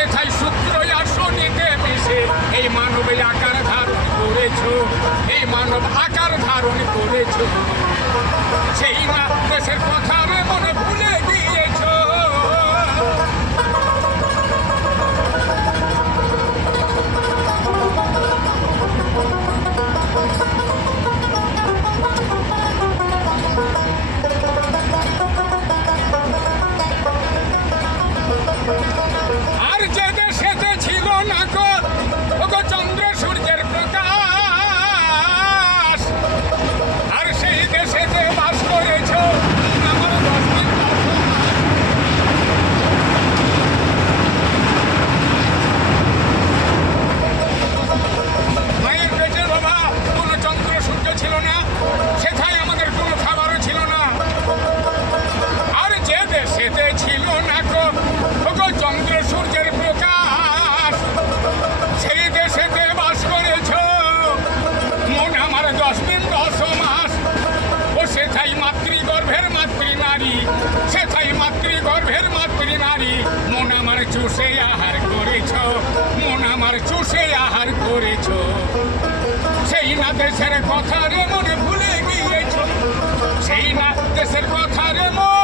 সেথায় শুক্র আর শনিতে মিশে এই মানব আকার ধারণ করেছ, এই মানব আকার ধারণ করেছ। সেই না দেশের কথা মনে ভুলে গিয়েছ। আর যে দেশেতে ছিল না গো চন্দ্র সূর্যের প্রকাশ, আর সেই দেশেতে বাস করেছ আমার 10 দিন। মায়ের পেটের বাবা কোনো চন্দ্র সূর্য ছিল না, সেথায় আমাদের কোনো খাবারও ছিল না। আর যে দেশেতে ছিল না গো চন্দ্র সূর্যের প্রকাশ, সেই দেশেতে বাস করেছ মন আমার 10 দিন 10 মাস। ও সেথাই মাতৃগর্ভের মাতৃ নারী, সেথাই মাতৃগর্ভের মাতৃ নারী মন আমার চুষে আহার করেছ, মন আমার চুষে আহার করেছ। সেই না দেশের কথা রে মনে ভুলে গিয়েছ, সেই না দেশের কথা রে মন